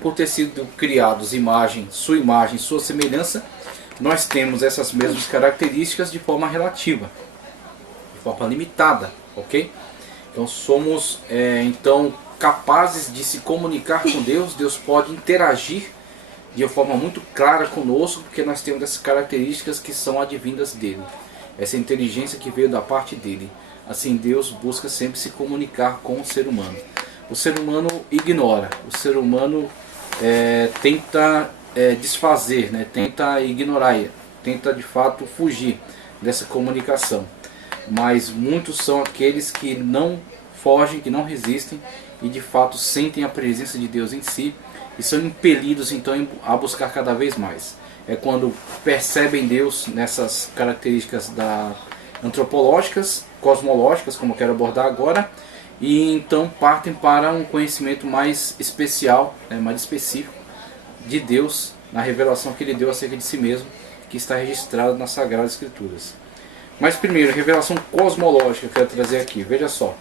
por ter sido criados sua imagem, sua semelhança, nós temos essas mesmas características de forma relativa, de forma limitada, ok? Então somos então capazes de se comunicar com Deus. Deus pode interagir de uma forma muito clara conosco, porque nós temos essas características que são advindas dele, essa inteligência que veio da parte dele. Assim, Deus busca sempre se comunicar com o ser humano. O ser humano ignora, o ser humano tenta desfazer, né? Tenta ignorar, tenta de fato fugir dessa comunicação. Mas muitos são aqueles que não fogem, que não resistem e de fato sentem a presença de Deus em si e são impelidos então a buscar cada vez mais. É quando percebem Deus nessas características antropológicas, cosmológicas, como eu quero abordar agora, e então partem para um conhecimento mais especial, mais específico de Deus, na revelação que ele deu acerca de si mesmo, que está registrado nas Sagradas Escrituras. Mas primeiro, a revelação cosmológica que eu quero trazer aqui, veja só.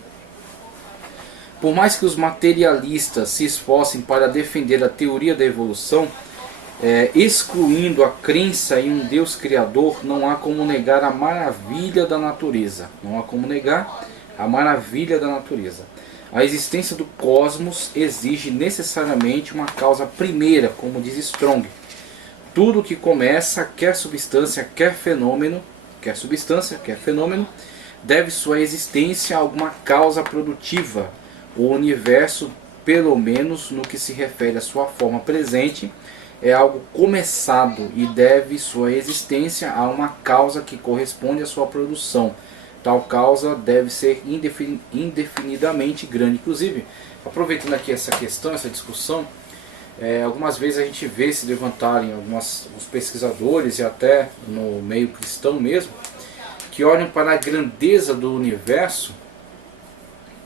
Por mais que os materialistas se esforcem para defender a teoria da evolução, excluindo a crença em um Deus Criador, não há como negar a maravilha da natureza. Não há como negar a maravilha da natureza. A existência do cosmos exige necessariamente uma causa primeira, como diz Strong. Tudo que começa, quer substância, quer fenômeno, deve sua existência a alguma causa produtiva. O universo, pelo menos no que se refere à sua forma presente, é algo começado e deve sua existência a uma causa que corresponde à sua produção. Tal causa deve ser indefinidamente grande. Inclusive, aproveitando aqui essa questão, essa discussão, algumas vezes a gente vê se levantarem alguns pesquisadores e até no meio cristão mesmo, que olham para a grandeza do universo,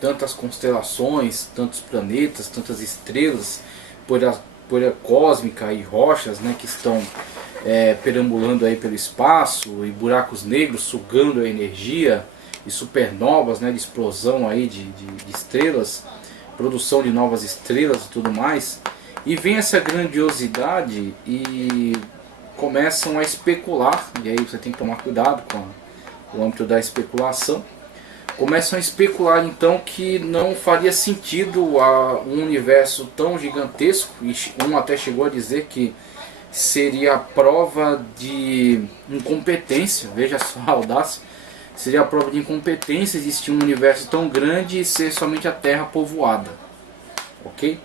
tantas constelações, tantos planetas, tantas estrelas, poeira cósmica e rochas, né, que estão perambulando aí pelo espaço, e buracos negros sugando a energia, e supernovas, né, de explosão aí de estrelas, produção de novas estrelas e tudo mais. E vem essa grandiosidade e começam a especular, e aí você tem que tomar cuidado com o âmbito da especulação. Começam a especular então que não faria sentido um universo tão gigantesco, e um até chegou a dizer que seria a prova de incompetência, veja só a audácia, seria a prova de incompetência existir um universo tão grande e ser somente a Terra povoada, ok?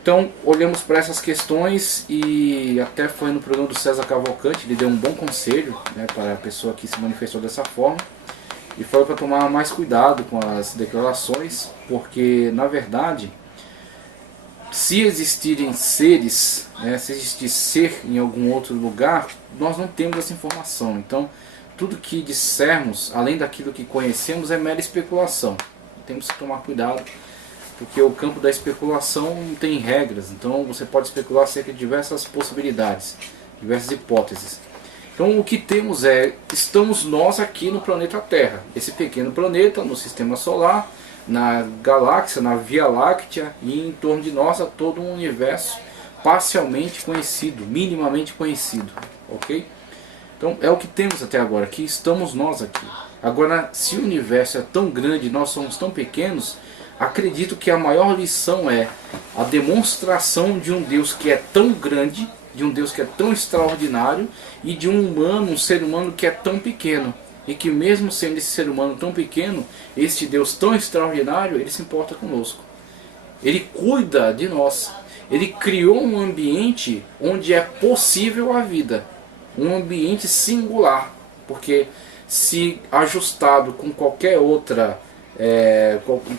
Então olhamos para essas questões, e até foi no programa do César Cavalcante, ele deu um bom conselho, né, para a pessoa que se manifestou dessa forma, e foi para tomar mais cuidado com as declarações, porque na verdade, se existirem seres, se existir ser em algum outro lugar, nós não temos essa informação. Então tudo que dissermos, além daquilo que conhecemos, é mera especulação. Temos que tomar cuidado, porque o campo da especulação não tem regras. Então você pode especular acerca de diversas possibilidades, diversas hipóteses. Então o que temos estamos nós aqui no planeta Terra, esse pequeno planeta no sistema solar, na galáxia, na Via Láctea, e em torno de nós há todo um universo parcialmente conhecido, minimamente conhecido, ok? Então é o que temos até agora, aqui estamos nós aqui. Agora, se o universo é tão grande e nós somos tão pequenos, acredito que a maior lição é a demonstração de um Deus que é tão grande, de um Deus que é tão extraordinário, e de um ser humano que é tão pequeno. E que mesmo sendo esse ser humano tão pequeno, este Deus tão extraordinário, ele se importa conosco. Ele cuida de nós. Ele criou um ambiente onde é possível a vida. Um ambiente singular. Porque se ajustado com qualquer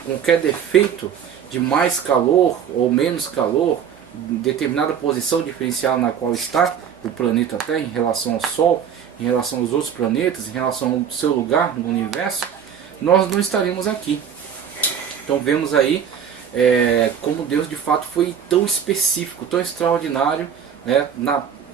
qualquer defeito de mais calor ou menos calor, determinada posição diferencial na qual está o planeta Terra em relação ao Sol, em relação aos outros planetas, em relação ao seu lugar no universo, nós não estaríamos aqui. Então vemos aí como Deus de fato foi tão específico, tão extraordinário, né,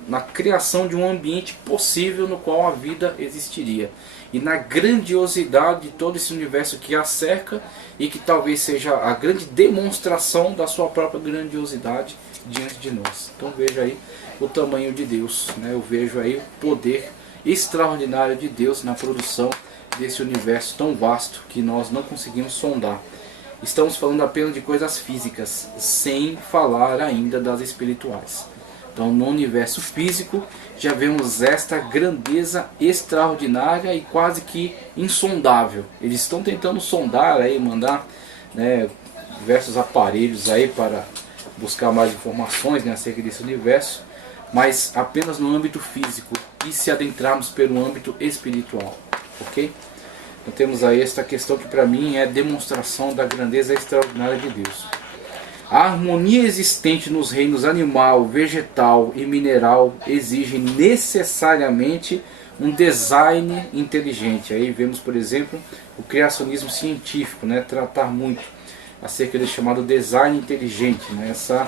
na criação de um ambiente possível no qual a vida existiria. E na grandiosidade de todo esse universo que a cerca e que talvez seja a grande demonstração da sua própria grandiosidade diante de nós. Então veja aí o tamanho de Deus, né? Eu vejo aí o poder extraordinário de Deus na produção desse universo tão vasto que nós não conseguimos sondar. Estamos falando apenas de coisas físicas, sem falar ainda das espirituais. Então no universo físico já vemos esta grandeza extraordinária e quase que insondável. Eles estão tentando sondar aí, mandar, né, diversos aparelhos aí para buscar mais informações, né, acerca desse universo, mas apenas no âmbito físico, e se adentrarmos pelo âmbito espiritual, ok? Então temos aí esta questão que para mim é demonstração da grandeza extraordinária de Deus. A harmonia existente nos reinos animal, vegetal e mineral exige necessariamente um design inteligente. Aí vemos, por exemplo, o criacionismo científico, né, tratar muito acerca do chamado design inteligente, né, essa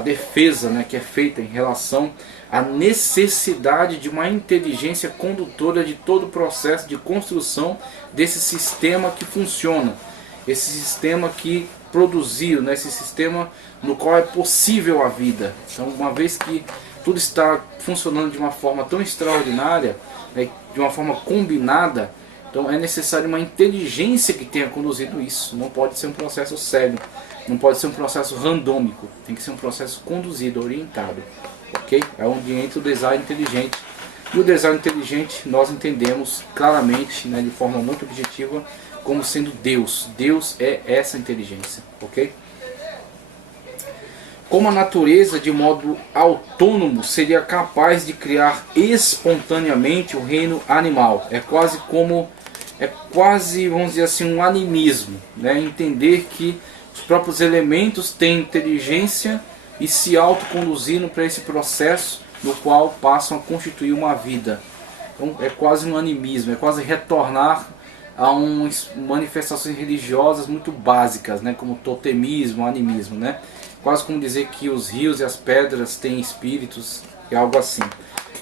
defesa, né, que é feita em relação à necessidade de uma inteligência condutora de todo o processo de construção desse sistema que funciona, esse sistema que produziu, né, esse sistema no qual é possível a vida. Então, uma vez que tudo está funcionando de uma forma tão extraordinária, né, de uma forma combinada, então é necessário uma inteligência que tenha conduzido isso. Não pode ser um processo cego, não pode ser um processo randômico, tem que ser um processo conduzido, orientado. Ok? É onde entra o design inteligente. E o design inteligente nós entendemos claramente, né, de forma muito objetiva, como sendo Deus. Deus é essa inteligência. Ok? Como a natureza, de modo autônomo, seria capaz de criar espontaneamente o reino animal. É quase, vamos dizer assim, um animismo, né? Entender que os próprios elementos têm inteligência e se autoconduzindo para esse processo no qual passam a constituir uma vida. Então é quase um animismo, é quase retornar a manifestações religiosas muito básicas, né? Como totemismo, animismo, né? Quase como dizer que os rios e as pedras têm espíritos, é algo assim.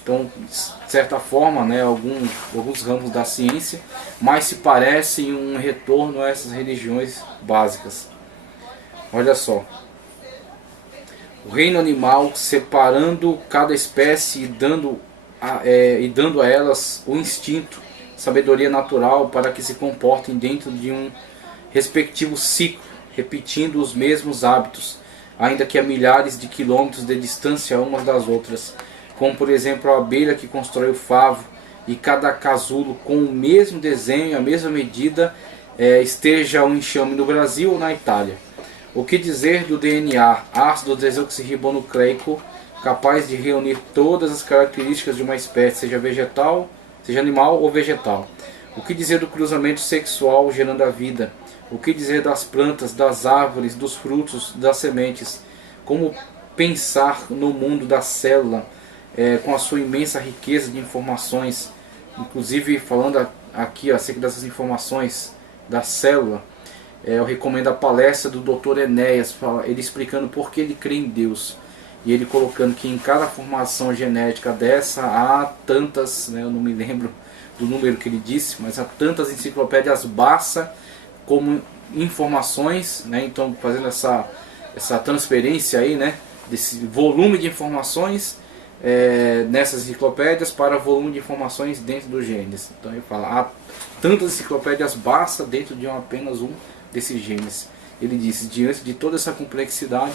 Então, de certa forma, né, alguns ramos da ciência mais se parecem um retorno a essas religiões básicas. Olha só. O reino animal separando cada espécie e dando a elas o instinto, sabedoria natural para que se comportem dentro de um respectivo ciclo, repetindo os mesmos hábitos, ainda que a milhares de quilômetros de distância umas das outras, como por exemplo a abelha que constrói o favo, e cada casulo com o mesmo desenho, a mesma medida, esteja um enxame no Brasil ou na Itália. O que dizer do DNA, ácido desoxirribonucleico, capaz de reunir todas as características de uma espécie, seja animal ou vegetal? O que dizer do cruzamento sexual gerando a vida? O que dizer das plantas, das árvores, dos frutos, das sementes? Como pensar no mundo da célula, com a sua imensa riqueza de informações? Inclusive, falando aqui acerca dessas informações da célula, eu recomendo a palestra do Dr. Enéas, ele explicando por que ele crê em Deus. E ele colocando que em cada formação genética dessa há tantas, né, eu não me lembro do número que ele disse, mas há tantas enciclopédias Barça como informações, né? Então fazendo essa transferência aí, né, desse volume de informações nessas enciclopédias para volume de informações dentro dos genes. Então ele fala, há tantas enciclopédias Barça dentro de apenas um desses genes. Ele disse, diante de toda essa complexidade,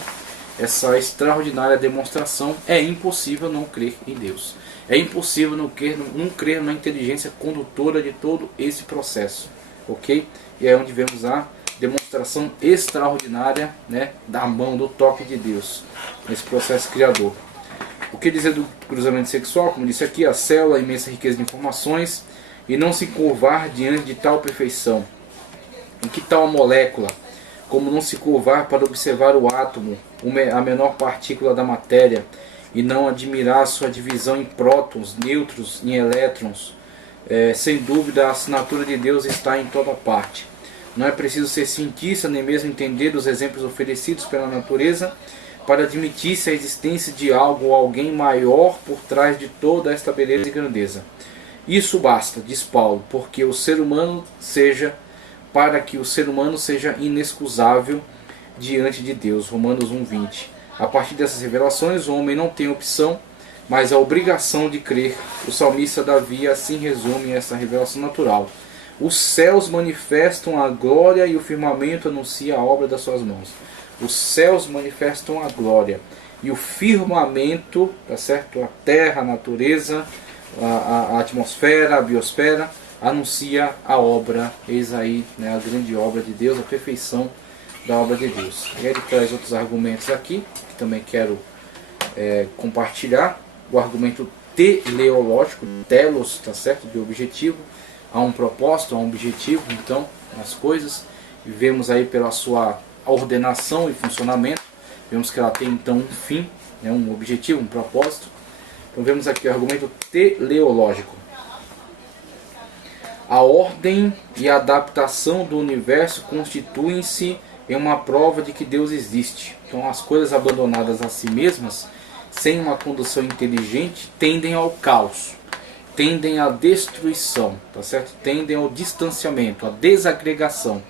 essa extraordinária demonstração, é impossível não crer em Deus. É impossível não crer na inteligência condutora de todo esse processo. Ok? E é onde vemos a demonstração extraordinária, né, da mão, do toque de Deus, nesse processo criador. O que dizer do cruzamento sexual? Como disse aqui, a célula, a imensa riqueza de informações, e não se curvar diante de tal perfeição. Em que tal a molécula? Como não se curvar para observar o átomo, a menor partícula da matéria, e não admirar sua divisão em prótons, nêutrons e elétrons? Sem dúvida, a assinatura de Deus está em toda parte. Não é preciso ser cientista, nem mesmo entender os exemplos oferecidos pela natureza, para admitir-se a existência de algo ou alguém maior por trás de toda esta beleza e grandeza. Isso basta, diz Paulo, para que o ser humano seja inexcusável diante de Deus. Romanos 1:20. A partir dessas revelações, o homem não tem opção, mas a obrigação de crer. O salmista Davi assim resume essa revelação natural. Os céus manifestam a glória e o firmamento anuncia a obra das suas mãos. Os céus manifestam a glória e o firmamento, tá certo? A terra, a natureza, a atmosfera, a biosfera, anuncia a obra. Eis aí, né, a grande obra de Deus, a perfeição da obra de Deus. E ele traz outros argumentos aqui, que também quero compartilhar. O argumento teleológico, telos, tá certo? De objetivo. Há um propósito, há um objetivo, então, nas coisas. E vemos aí pela sua ordenação e funcionamento, vemos que ela tem então um fim, né, um objetivo, um propósito. Então vemos aqui o argumento teleológico. A ordem e a adaptação do universo constituem-se em uma prova de que Deus existe. Então as coisas abandonadas a si mesmas, sem uma condução inteligente, tendem ao caos, tendem à destruição, tá certo? Tendem ao distanciamento, à desagregação.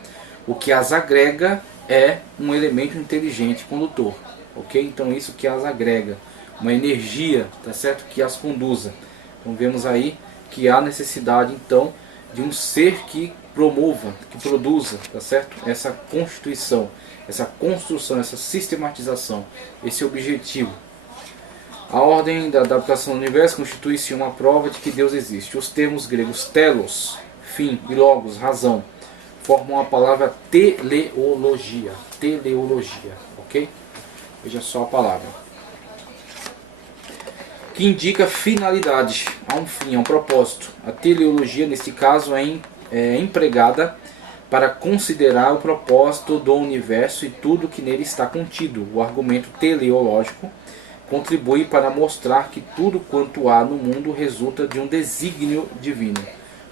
O que as agrega é um elemento inteligente condutor, ok? Então isso que as agrega, uma energia, tá certo? Que as conduza. Então vemos aí que há necessidade então de um ser que promova, que produza, tá certo? Essa constituição, essa construção, essa sistematização, esse objetivo. A ordem da adaptação do universo constitui-se uma prova de que Deus existe. Os termos gregos telos, fim, e logos, razão, formam a palavra teleologia. Teleologia, ok? Veja só a palavra. Que indica finalidade, há um fim, há um propósito. A teleologia, neste caso, é empregada para considerar o propósito do universo e tudo que nele está contido. O argumento teleológico contribui para mostrar que tudo quanto há no mundo resulta de um desígnio divino.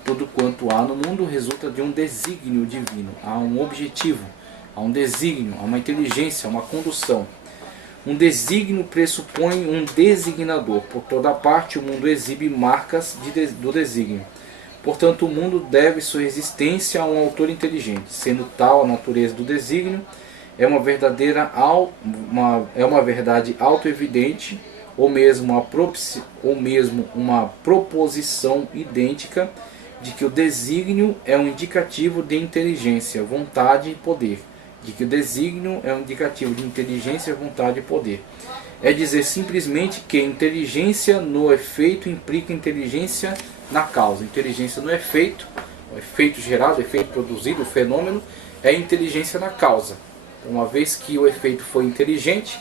Tudo quanto há no mundo resulta de um desígnio divino. Há um objetivo, há um desígnio, há uma inteligência, uma condução. Um desígnio pressupõe um designador. Por toda parte, o mundo exibe marcas do desígnio. Portanto, o mundo deve sua existência a um autor inteligente. Sendo tal a natureza do desígnio, é uma verdade auto-evidente, ou mesmo uma proposição idêntica de que o desígnio é um indicativo de inteligência, vontade e poder. De que o desígnio é um indicativo de inteligência, vontade e poder. É dizer simplesmente que inteligência no efeito implica inteligência na causa. Inteligência no efeito, o efeito gerado, o efeito produzido, o fenômeno, é inteligência na causa. Uma vez que o efeito foi inteligente,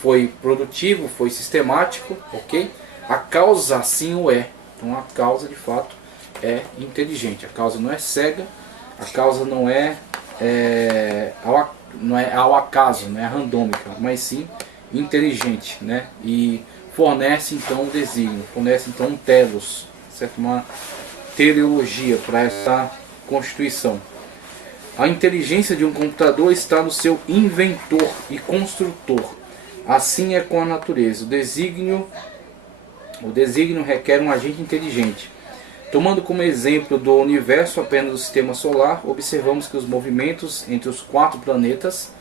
foi produtivo, foi sistemático, ok? A causa assim o é. Então a causa de fato é inteligente. A causa não é cega, a causa não é ao acaso, não é randômica, mas sim inteligente, né? E fornece então um desígnio, fornece então um telos, certo? Uma teleologia para essa constituição. A inteligência de um computador está no seu inventor e construtor. Assim é com a natureza. O desígnio requer um agente inteligente. Tomando como exemplo do universo apenas o sistema solar, observamos que os movimentos entre os 4 planetas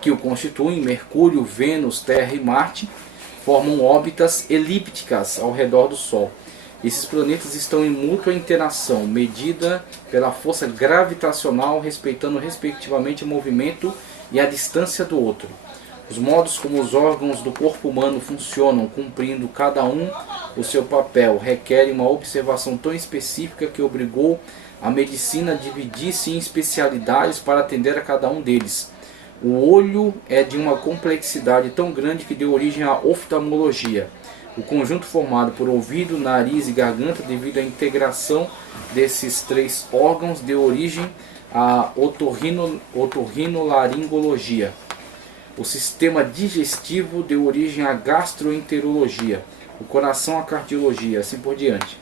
que o constituem, Mercúrio, Vênus, Terra e Marte, formam órbitas elípticas ao redor do Sol. Esses planetas estão em mútua interação, medida pela força gravitacional, respeitando respectivamente o movimento e a distância do outro. Os modos como os órgãos do corpo humano funcionam, cumprindo cada um o seu papel, requerem uma observação tão específica que obrigou a medicina a dividir-se em especialidades para atender a cada um deles. O olho é de uma complexidade tão grande que deu origem à oftalmologia. O conjunto formado por ouvido, nariz e garganta, devido à integração desses 3 órgãos, deu origem à otorrinolaringologia. O sistema digestivo deu origem à gastroenterologia, o coração à cardiologia, assim por diante.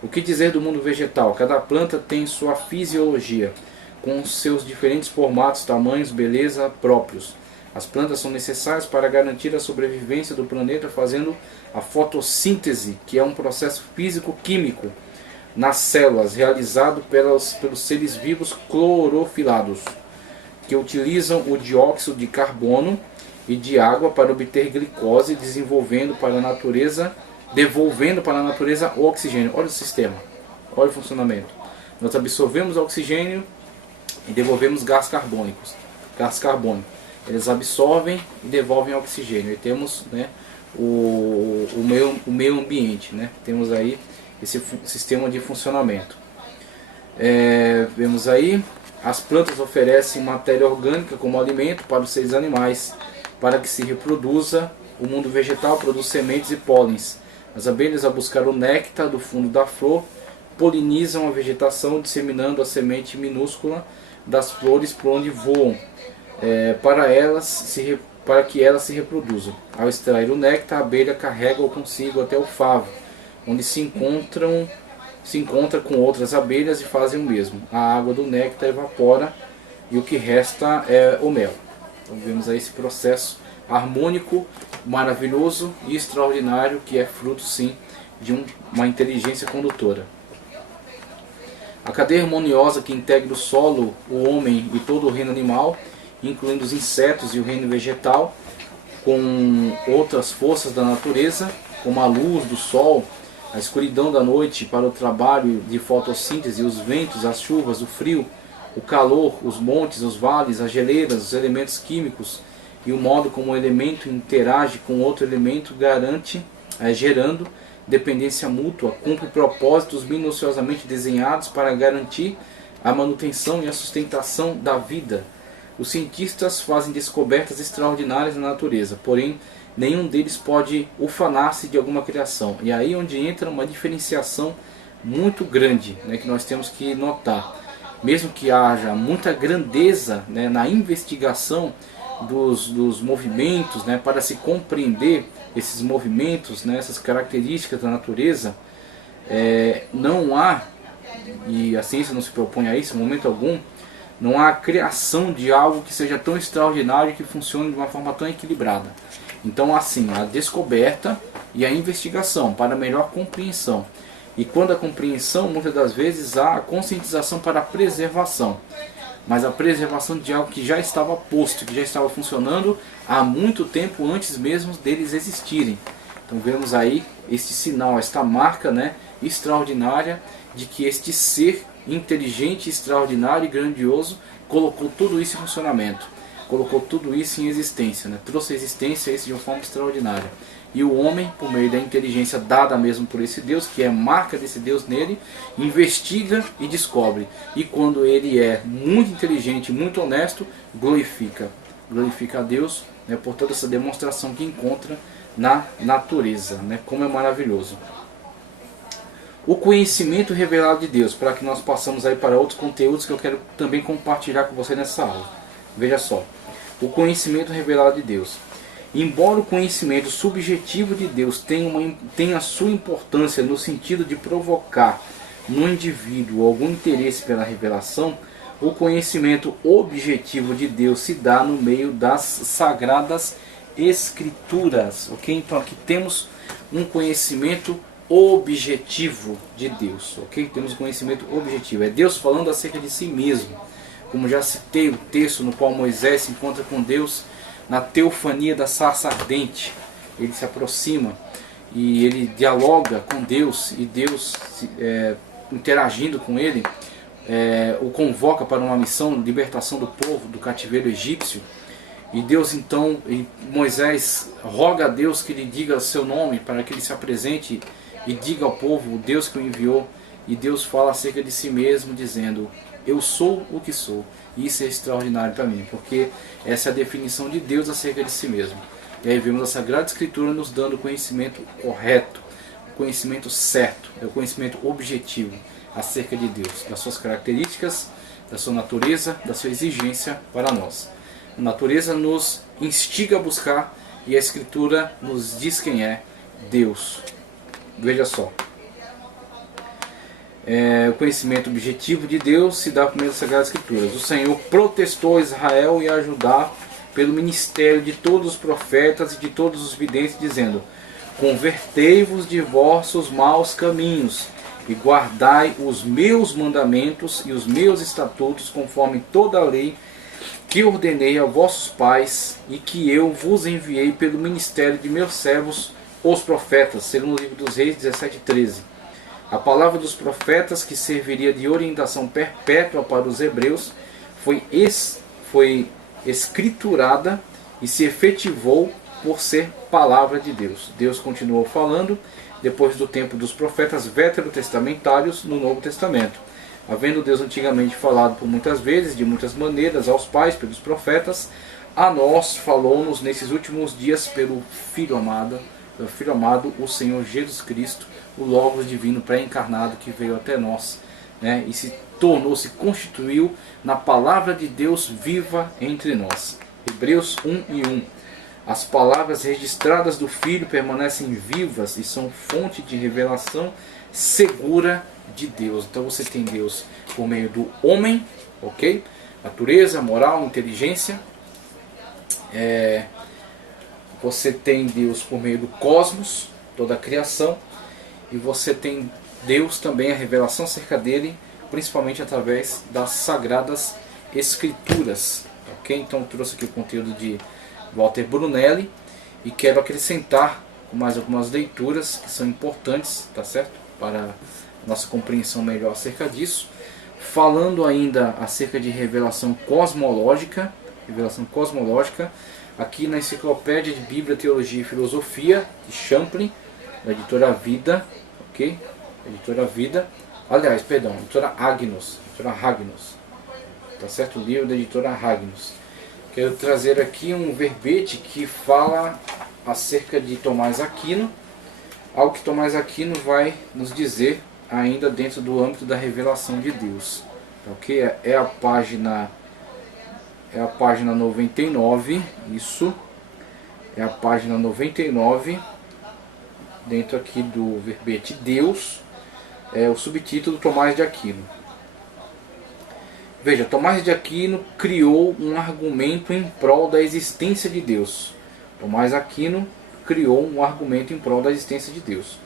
O que dizer do mundo vegetal? Cada planta tem sua fisiologia, com seus diferentes formatos, tamanhos, beleza próprios. As plantas são necessárias para garantir a sobrevivência do planeta, fazendo a fotossíntese, que é um processo físico-químico nas células, realizado pelos seres vivos clorofilados, que utilizam o dióxido de carbono e de água para obter glicose, devolvendo para a natureza o oxigênio. Olha o sistema, olha o funcionamento. Nós absorvemos o oxigênio e devolvemos gás carbônico. Eles absorvem e devolvem oxigênio. E temos, né, o meio ambiente, né? Temos aí esse sistema de funcionamento. Vemos aí, as plantas oferecem matéria orgânica como alimento para os seres animais, para que se reproduza. O mundo vegetal produz sementes e pólens. As abelhas, ao buscar o néctar do fundo da flor, polinizam a vegetação, disseminando a semente minúscula das flores por onde voam, para que elas se reproduzam. Ao extrair o néctar, a abelha carrega-o consigo até o favo, onde se encontra com outras abelhas e fazem o mesmo. A água do néctar evapora e o que resta é o mel. Então vemos aí esse processo harmônico, maravilhoso e extraordinário, que é fruto sim de uma inteligência condutora. A cadeia harmoniosa que integra o solo, o homem e todo o reino animal, incluindo os insetos e o reino vegetal, com outras forças da natureza, como a luz do sol, a escuridão da noite para o trabalho de fotossíntese, os ventos, as chuvas, o frio, o calor, os montes, os vales, as geleiras, os elementos químicos e o modo como um elemento interage com outro elemento, gerando dependência mútua, cumpre propósitos minuciosamente desenhados para garantir a manutenção e a sustentação da vida. Os cientistas fazem descobertas extraordinárias na natureza, porém nenhum deles pode ufanar-se de alguma criação. E aí onde entra uma diferenciação muito grande, né, que nós temos que notar. Mesmo que haja muita grandeza, né, na investigação dos movimentos, né, para se compreender esses movimentos, né, essas características da natureza, não há, e a ciência não se propõe a isso em momento algum, não há criação de algo que seja tão extraordinário e que funcione de uma forma tão equilibrada. Então, assim, a descoberta e a investigação para melhor compreensão. E quando a compreensão, muitas das vezes, há a conscientização para a preservação. Mas a preservação de algo que já estava posto, que já estava funcionando há muito tempo antes mesmo deles existirem. Então vemos aí este sinal, esta marca, né, extraordinária de que este ser inteligente, extraordinário e grandioso colocou tudo isso em funcionamento, colocou tudo isso em existência, né? Trouxe a existência a isso de uma forma extraordinária. E o homem, por meio da inteligência dada mesmo por esse Deus, que é marca desse Deus nele, investiga e descobre. E quando ele é muito inteligente, muito honesto, glorifica a Deus, né, por toda essa demonstração que encontra na natureza, né, como é maravilhoso. O conhecimento revelado de Deus, para que nós possamos aí para outros conteúdos que eu quero também compartilhar com você nessa aula. Veja só, o conhecimento revelado de Deus. Embora o conhecimento subjetivo de Deus tenha sua importância no sentido de provocar no indivíduo algum interesse pela revelação, o conhecimento objetivo de Deus se dá no meio das sagradas escrituras. Ok? Então aqui temos um conhecimento objetivo de Deus. Ok? Temos um conhecimento objetivo. É Deus falando acerca de si mesmo. Como já citei o texto no qual Moisés se encontra com Deus na teofania da sarça ardente. Ele se aproxima e ele dialoga com Deus, e Deus, interagindo com ele, o convoca para uma missão de libertação do povo do cativeiro egípcio. E Deus então, Moisés roga a Deus que lhe diga seu nome, para que ele se apresente e diga ao povo o Deus que o enviou. E Deus fala acerca de si mesmo, dizendo: eu sou o que sou. E isso é extraordinário para mim, porque essa é a definição de Deus acerca de si mesmo. E aí vemos a Sagrada Escritura nos dando o conhecimento correto, o conhecimento certo, o conhecimento objetivo acerca de Deus, das suas características, da sua natureza, da sua exigência para nós. A natureza nos instiga a buscar e a Escritura nos diz quem é Deus. Veja só. O conhecimento objetivo de Deus se dá por meio das Sagradas Escrituras. O Senhor protestou a Israel e a Judá pelo ministério de todos os profetas e de todos os videntes, dizendo: convertei-vos de vossos maus caminhos e guardai os meus mandamentos e os meus estatutos, conforme toda a lei que ordenei a vossos pais e que eu vos enviei pelo ministério de meus servos, os profetas. Segundo o livro dos Reis 17:13. A palavra dos profetas, que serviria de orientação perpétua para os hebreus, foi escriturada e se efetivou por ser palavra de Deus. Deus continuou falando depois do tempo dos profetas veterotestamentários no Novo Testamento. Havendo Deus antigamente falado por muitas vezes, de muitas maneiras, aos pais pelos profetas, a nós falou-nos nesses últimos dias pelo Filho amado, o Senhor Jesus Cristo, o Logos divino pré-encarnado que veio até nós, né, e se constituiu na palavra de Deus viva entre nós. Hebreus 1:1. As palavras registradas do Filho permanecem vivas e são fonte de revelação segura de Deus. Então você tem Deus por meio do homem, ok? Natureza, moral, inteligência. Você tem Deus por meio do cosmos, toda a criação. E você tem Deus também, a revelação acerca dele, principalmente através das Sagradas Escrituras. Ok? Então eu trouxe aqui o conteúdo de Walter Brunelli e quero acrescentar mais algumas leituras que são importantes, tá certo? Para nossa compreensão melhor acerca disso. Falando ainda acerca de revelação cosmológica, aqui na Enciclopédia de Bíblia, Teologia e Filosofia, de Champlin, da editora Vida, ok? Editora Vida, aliás, perdão, editora Agnus, tá certo? O livro da editora Agnus. Quero trazer aqui um verbete que fala acerca de Tomás Aquino, algo que Tomás Aquino vai nos dizer ainda dentro do âmbito da revelação de Deus, ok? É a página 99, isso, é a página 99, dentro aqui do verbete Deus, é o subtítulo Tomás de Aquino. Veja, Tomás de Aquino criou um argumento em prol da existência de Deus. Tomás Aquino criou um argumento em prol da existência de Deus,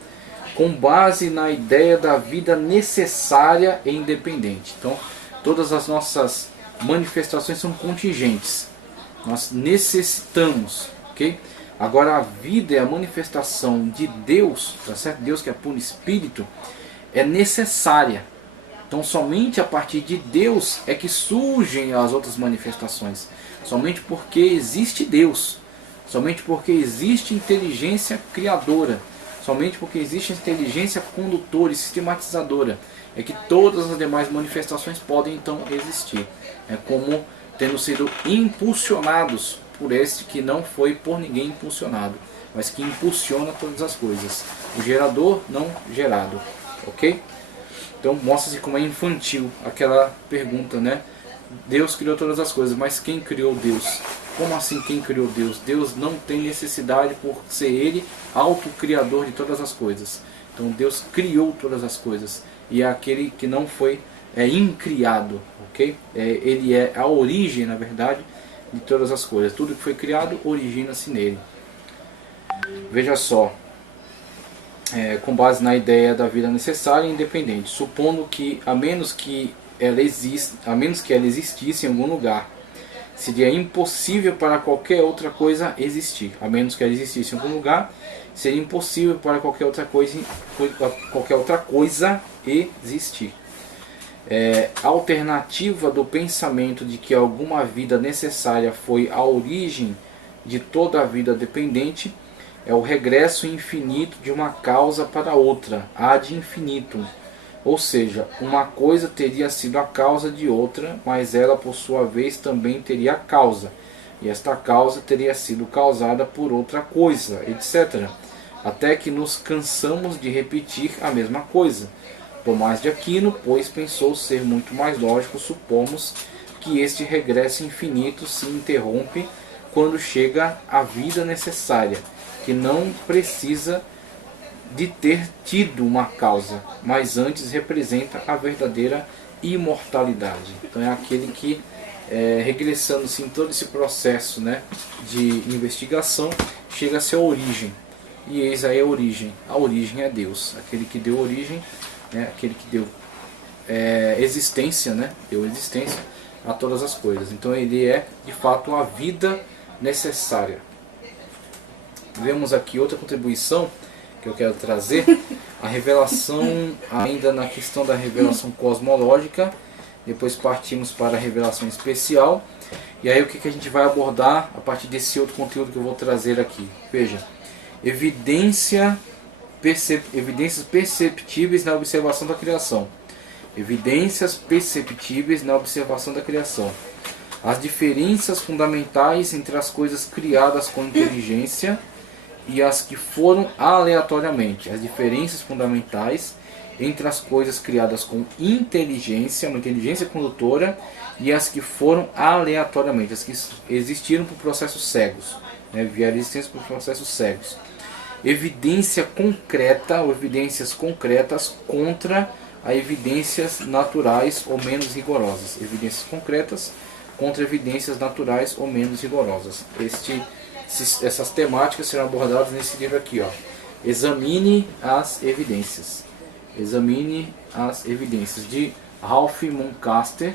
com base na ideia da vida necessária e independente. Então, todas as nossas manifestações são contingentes. Nós necessitamos, ok? Agora, a vida é a manifestação de Deus, tá certo? Deus que é puro espírito, é necessária. Então, somente a partir de Deus é que surgem as outras manifestações. Somente porque existe Deus. Somente porque existe inteligência criadora. Somente porque existe inteligência condutora e sistematizadora é que todas as demais manifestações podem então existir. É como tendo sido impulsionados por este que não foi por ninguém impulsionado, mas que impulsiona todas as coisas. O gerador não gerado, ok? Então mostra-se como é infantil aquela pergunta, né? Deus criou todas as coisas, mas quem criou Deus? Como assim quem criou Deus? Deus não tem necessidade por ser Ele autocriador de todas as coisas. Então Deus criou todas as coisas e é aquele que não foi incriado, ok? Ele é a origem, na verdade, de todas as coisas. Tudo que foi criado origina-se nele. Veja só, com base na ideia da vida necessária e independente, supondo que a menos que ela existisse em algum lugar, seria impossível para qualquer outra coisa existir. A menos que ela existisse em algum lugar, seria impossível para qualquer outra coisa existir. A alternativa do pensamento de que alguma vida necessária foi a origem de toda a vida dependente é o regresso infinito de uma causa para outra, ad infinitum. Ou seja, uma coisa teria sido a causa de outra, mas ela por sua vez também teria a causa, e esta causa teria sido causada por outra coisa, etc. Até que nos cansamos de repetir a mesma coisa. Tomás de Aquino, pois, pensou ser muito mais lógico supormos que este regresso infinito se interrompe quando chega a vida necessária, que não precisa de ter tido uma causa, mas antes representa a verdadeira imortalidade. Então é aquele que regressando-se em todo esse processo, né, de investigação, chega-se à origem. E eis aí a origem. A origem é Deus, aquele que deu origem, né, aquele que deu existência, né, deu existência a todas as coisas. Então ele é de fato a vida necessária. Vemos aqui outra contribuição que eu quero trazer, a revelação, ainda na questão da revelação cosmológica. Depois partimos para a revelação especial. E aí o que a gente vai abordar a partir desse outro conteúdo que eu vou trazer aqui? Veja, evidências perceptíveis na observação da criação. Evidências perceptíveis na observação da criação. As diferenças fundamentais entre as coisas criadas com inteligência e as que foram aleatoriamente. As diferenças fundamentais entre as coisas criadas com inteligência, uma inteligência condutora, e as que foram aleatoriamente, as que existiram por processos cegos, né, vieram existência por processos cegos. Evidência concreta ou evidências concretas contra a evidências naturais ou menos rigorosas. Evidências concretas contra evidências naturais ou menos rigorosas. Essas temáticas serão abordadas nesse livro aqui, ó. Examine as evidências. Examine as evidências, de Ralph Muncaster,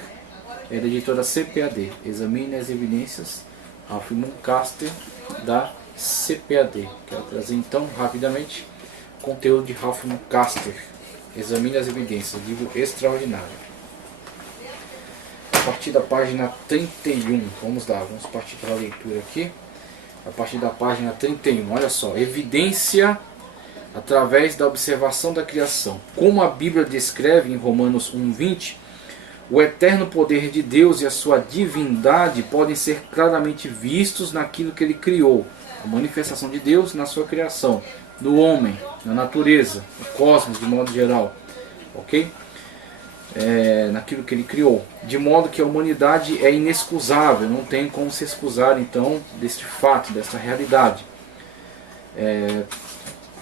é da editora CPAD. Examine as evidências, Ralph Muncaster, da CPAD. Quero trazer então rapidamente conteúdo de Ralph Muncaster. Examine as evidências, livro extraordinário. A partir da página 31, vamos partir para a leitura aqui. A partir da página 31, olha só, evidência através da observação da criação. Como a Bíblia descreve em Romanos 1:20, o eterno poder de Deus e a sua divindade podem ser claramente vistos naquilo que ele criou. A manifestação de Deus na sua criação, no homem, na natureza, no cosmos de modo geral, ok? Naquilo que ele criou, de modo que a humanidade é inexcusável, não tem como se excusar então deste fato, desta realidade,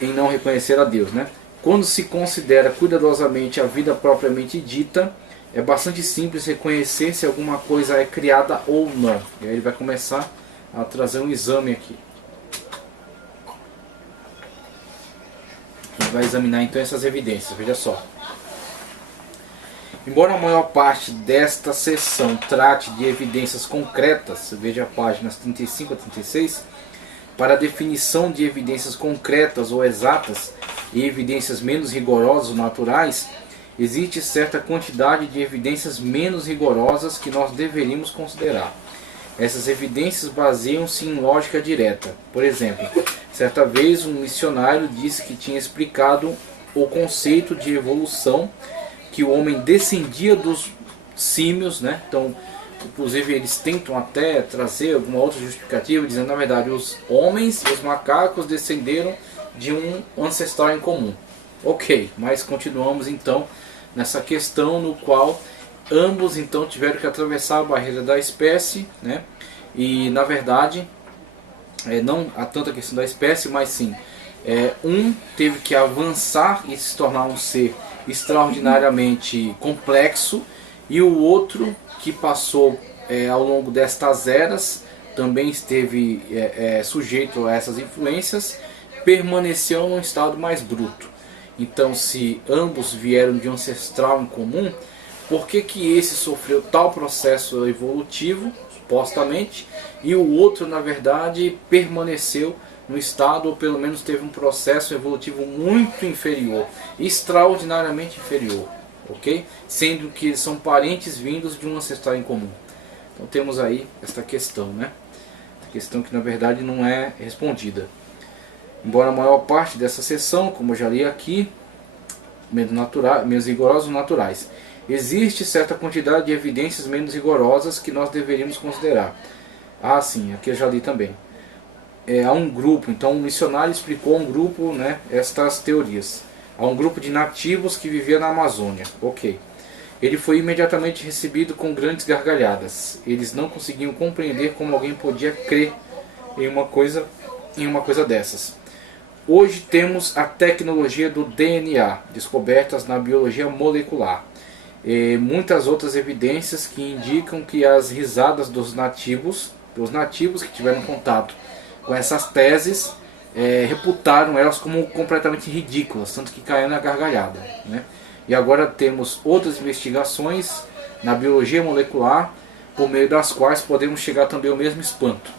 em não reconhecer a Deus, né? Quando se considera cuidadosamente a vida propriamente dita, é bastante simples reconhecer se alguma coisa é criada ou não. E aí ele vai começar a trazer um exame aqui. Ele vai examinar então essas evidências, veja só. Embora a maior parte desta seção trate de evidências concretas, veja páginas 35 a 36, para a definição de evidências concretas ou exatas e evidências menos rigorosas ou naturais, existe certa quantidade de evidências menos rigorosas que nós deveríamos considerar. Essas evidências baseiam-se em lógica direta. Por exemplo, certa vez um missionário disse que tinha explicado o conceito de evolução, que o homem descendia dos símios, né? Então, inclusive eles tentam até trazer alguma outra justificativa, dizendo na verdade os homens e os macacos descenderam de um ancestral em comum. Ok, mas continuamos então nessa questão no qual ambos então tiveram que atravessar a barreira da espécie, né? E na verdade não há tanta questão da espécie, mas sim um teve que avançar e se tornar um ser extraordinariamente complexo, e o outro que passou ao longo destas eras também esteve sujeito a essas influências, permaneceu num estado mais bruto. Então, se ambos vieram de um ancestral em comum, por que esse sofreu tal processo evolutivo, supostamente, e o outro, na verdade, permaneceu no estado, ou pelo menos teve um processo evolutivo muito inferior, extraordinariamente inferior, ok? Sendo que eles são parentes vindos de um ancestral em comum. Então temos aí esta questão, né? Questão que na verdade não é respondida. Embora a maior parte dessa seção, como eu já li aqui, menos rigorosos naturais, existe certa quantidade de evidências menos rigorosas que nós deveríamos considerar. Ah, sim, aqui eu já li também. Há um grupo, então um missionário explicou a um grupo, né, estas teorias. Há um grupo de nativos que vivia na Amazônia. Ok. Ele foi imediatamente recebido com grandes gargalhadas. Eles não conseguiam compreender como alguém podia crer em uma coisa dessas. Hoje temos a tecnologia do DNA, descobertas na biologia molecular. e muitas outras evidências que indicam que as risadas dos nativos, os nativos que tiveram contato com essas teses, reputaram elas como completamente ridículas, tanto que caíram na gargalhada, né? E agora temos outras investigações na biologia molecular, por meio das quais podemos chegar também ao mesmo espanto.